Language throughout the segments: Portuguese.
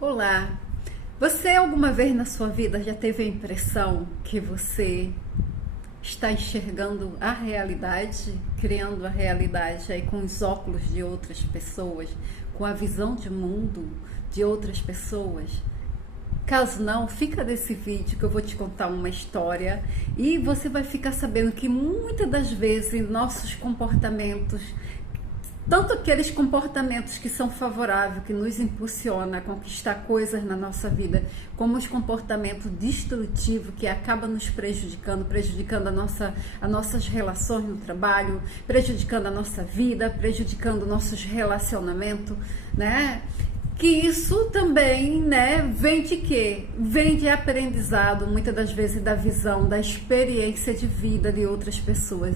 Olá! Você alguma vez na sua vida já teve a impressão que você está enxergando a realidade, criando a realidade aí com os óculos de outras pessoas, com a visão de mundo de outras pessoas? Caso não, fica nesse vídeo que eu vou te contar uma história e você vai ficar sabendo que muitas das vezes nossos comportamentos, tanto aqueles comportamentos que são favoráveis, que nos impulsionam a conquistar coisas na nossa vida, como os comportamentos destrutivos que acabam nos prejudicando as nossas relações no trabalho, prejudicando a nossa vida, prejudicando nossos relacionamentos, né? Que isso também, né, vem de quê? Vem de aprendizado, muitas das vezes da visão, da experiência de vida de outras pessoas.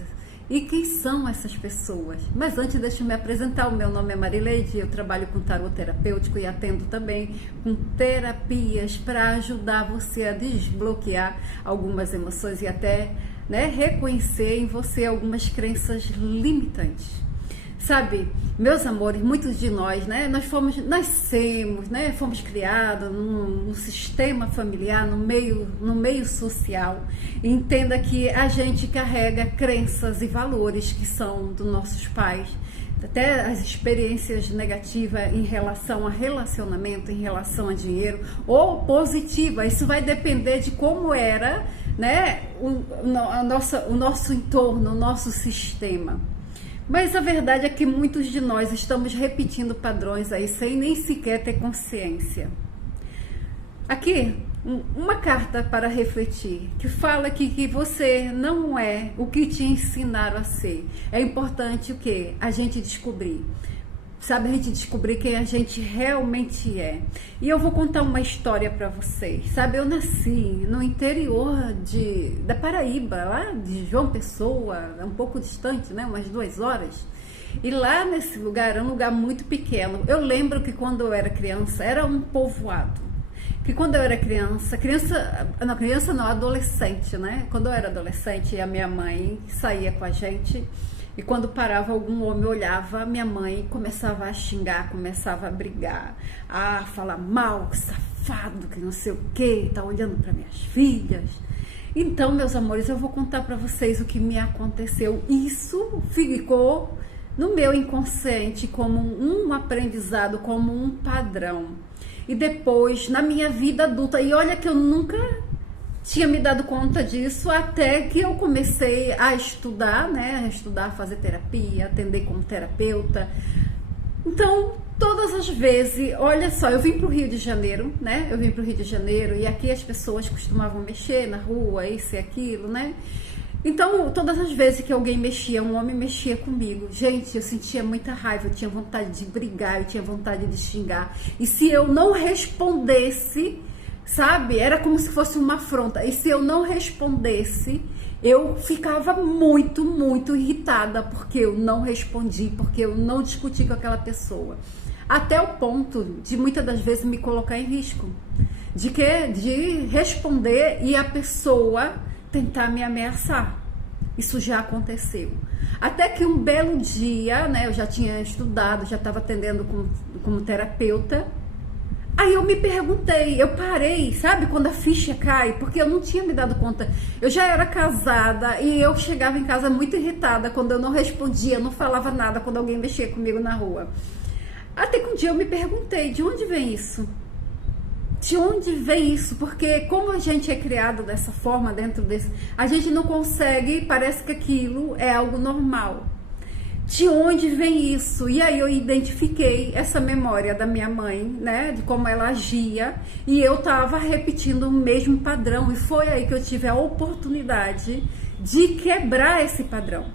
E quem são essas pessoas? Mas antes, deixa eu me apresentar. O meu nome é Marileide, eu trabalho com tarô terapêutico e atendo também com terapias para ajudar você a desbloquear algumas emoções e até, né, reconhecer em você algumas crenças limitantes. Sabe, meus amores, muitos de nós, né, nascemos, né, fomos criados num sistema familiar, no meio social. E entenda que a gente carrega crenças e valores que são dos nossos pais, até as experiências negativas em relação a relacionamento, em relação a dinheiro, ou positiva. Isso vai depender de como era, né, o nosso entorno, o nosso sistema. Mas a verdade é que muitos de nós estamos repetindo padrões aí sem nem sequer ter consciência. Aqui, uma carta para refletir, que fala que você não é o que te ensinaram a ser. É importante o quê? A gente descobrir. Sabe, a gente descobrir quem a gente realmente é. E eu vou contar uma história para vocês. Sabe, eu nasci no interior da Paraíba, lá de João Pessoa, um pouco distante, né? Umas 2 horas. E lá nesse lugar, era um lugar muito pequeno. Eu lembro que quando eu era criança, era um povoado. Que quando eu era adolescente, né? Quando eu era adolescente, a minha mãe saía com a gente. E quando parava algum homem, olhava, minha mãe começava a xingar, começava a brigar, a falar mal, que safado, que não sei o que, tá olhando para minhas filhas. Então, meus amores, eu vou contar para vocês o que me aconteceu. Isso ficou no meu inconsciente como um aprendizado, como um padrão. E depois, na minha vida adulta, e olha que eu nunca tinha me dado conta disso até que eu comecei a estudar, né? A fazer terapia, atender como terapeuta. Então, todas as vezes, olha só, eu vim para o Rio de Janeiro, né? Eu vim para o Rio de Janeiro e aqui as pessoas costumavam mexer na rua, isso e aquilo, né? Então, todas as vezes que alguém mexia, um homem mexia comigo, gente, eu sentia muita raiva, eu tinha vontade de brigar, eu tinha vontade de xingar. E se eu não respondesse, sabe, era como se fosse uma afronta. E se eu não respondesse, eu ficava muito, muito irritada, porque eu não respondi, porque eu não discuti com aquela pessoa. Até o ponto de muitas das vezes me colocar em risco. De responder e a pessoa tentar me ameaçar. Isso já aconteceu. Até que um belo dia, né, eu já tinha estudado, já estava atendendo como terapeuta. Aí eu me perguntei, eu parei, sabe, quando a ficha cai, porque eu não tinha me dado conta. Eu já era casada e eu chegava em casa muito irritada quando eu não respondia, não falava nada quando alguém mexia comigo na rua. Até que um dia eu me perguntei, de onde vem isso? De onde vem isso? Porque como a gente é criado dessa forma, a gente não consegue, parece que aquilo é algo normal. De onde vem isso? E aí eu identifiquei essa memória da minha mãe, né, de como ela agia, e eu estava repetindo o mesmo padrão, e foi aí que eu tive a oportunidade de quebrar esse padrão,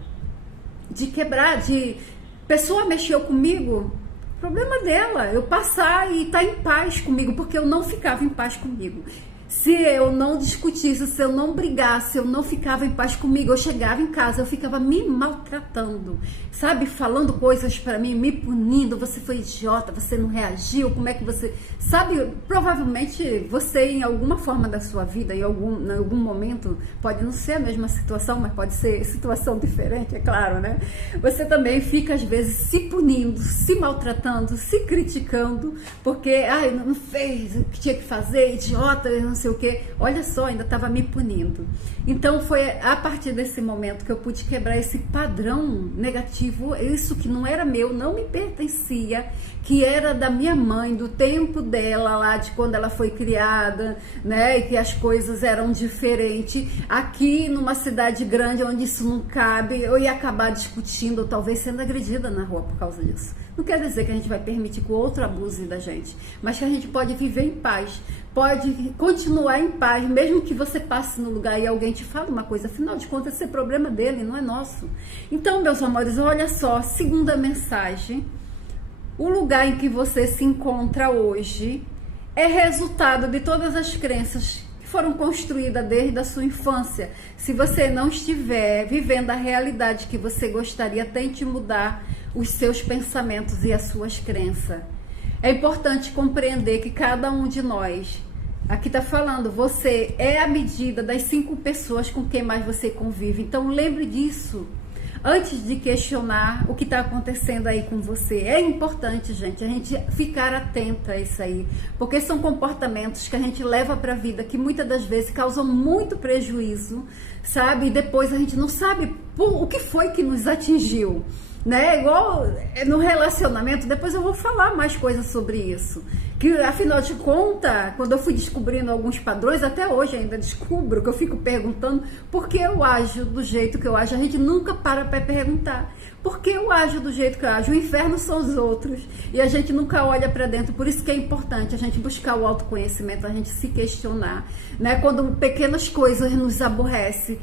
pessoa mexeu comigo, problema dela, eu passar e estar em paz comigo, porque eu não ficava em paz comigo. Se eu não discutisse, se eu não brigasse, eu não ficava em paz comigo, eu chegava em casa, eu ficava me maltratando, sabe? Falando coisas pra mim, me punindo, você foi idiota, você não reagiu, como é que você... Sabe, provavelmente você em alguma forma da sua vida, em algum momento, pode não ser a mesma situação, mas pode ser situação diferente, é claro, né? Você também fica às vezes se punindo, se maltratando, se criticando, porque, ai, não fez o que tinha que fazer, idiota, não sei o que. Olha só, ainda estava me punindo. Então foi a partir desse momento que eu pude quebrar esse padrão negativo, isso que não era meu, não me pertencia, que era da minha mãe, do tempo dela lá, de quando ela foi criada, né, e que as coisas eram diferentes. Aqui numa cidade grande onde isso não cabe, eu ia acabar discutindo, ou talvez sendo agredida na rua por causa disso. Não quer dizer que a gente vai permitir que o outro abuse da gente, mas que a gente pode viver em paz, pode continuar em paz, mesmo que você passe no lugar e alguém te fale uma coisa, afinal de contas, esse é problema dele, não é nosso. Então, meus amores, olha só, segunda mensagem: o lugar em que você se encontra hoje é resultado de todas as crenças que foram construídas desde a sua infância. Se você não estiver vivendo a realidade que você gostaria, tente mudar os seus pensamentos e as suas crenças. É importante compreender que cada um de nós, aqui está falando, você é a medida das 5 pessoas com quem mais você convive. Então lembre disso antes de questionar o que está acontecendo aí com você. É importante, gente, a gente ficar atenta a isso aí, porque são comportamentos que a gente leva para a vida que muitas das vezes causam muito prejuízo, sabe? E depois a gente não sabe o que foi que nos atingiu, né? Igual no relacionamento, depois eu vou falar mais coisas sobre isso, que afinal de contas, quando eu fui descobrindo alguns padrões, até hoje ainda descubro, que eu fico perguntando por que eu ajo do jeito que eu ajo. A gente nunca para perguntar por que eu ajo do jeito que eu ajo. O inferno são os outros e a gente nunca olha para dentro. Por isso que é importante a gente buscar o autoconhecimento, a gente se questionar, né? Quando pequenas coisas nos aborrecem